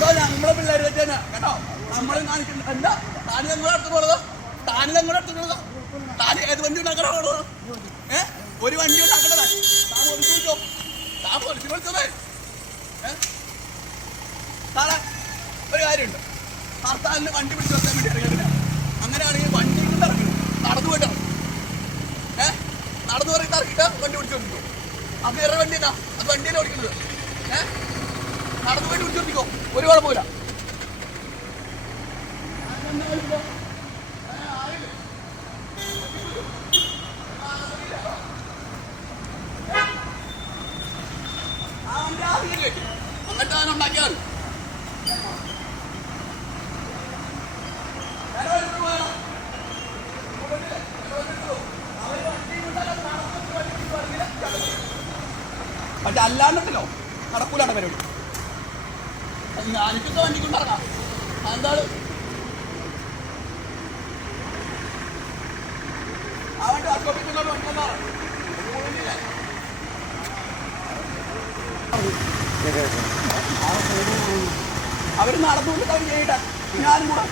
നമ്മളെ പിള്ളേർ വെച്ചാ കേട്ടോ. നമ്മളും കാണിക്കുന്നത് എന്താ താന് ഞങ്ങളെ അടുത്തുള്ളത്, താന് ഞങ്ങളെ അടുത്തുള്ളത്, താന് ഏത് വണ്ടി ഉണ്ടാക്കണോ? ഒരു വണ്ടി ഉണ്ടാക്കണതാ. താൻ പോലീസ് വിളിച്ചോ, താൻ പോലീസിന് വിളിച്ചതേ. സാറേ ഒരു കാര്യമുണ്ട്, ഹർത്താലിന് വണ്ടി പിടിച്ച് വെക്കാൻ വേണ്ടി ഇറങ്ങിയിട്ടില്ല. അങ്ങനെയാണെങ്കിൽ വണ്ടി കൊണ്ട് ഇറങ്ങി നടന്നു പോയിട്ട് ഇറങ്ങും. നടന്നു പറഞ്ഞിട്ട് ഇറങ്ങിയിട്ട് വണ്ടി പിടിച്ച് ഓടിക്കും. അത് വേറെ വണ്ടി എന്നാ, അത് വണ്ടിയല്ലേ ഓടിക്കുന്നത്. നടന്നു പോയിട്ട് പിടിച്ച് ഓടിക്കോ, ഒരു കുഴപ്പമില്ല. അങ്ങനത്തെ സാധനം ഉണ്ടാക്കിയാൽ പക്ഷെ അല്ലാണ്ടല്ലോ നടക്കൂലാണ് പരിപാടി. ഞാനിക്കൊക്കെ വണ്ടി കൊണ്ടിറങ്ങാം. എന്താണ് ആ വണ്ടി വർക്കോപ്പിൽ വണ്ടി അവർ നടന്നുകൊണ്ട് അവർ ചെയ്യട്ടെ, ഞാനും കൂടെ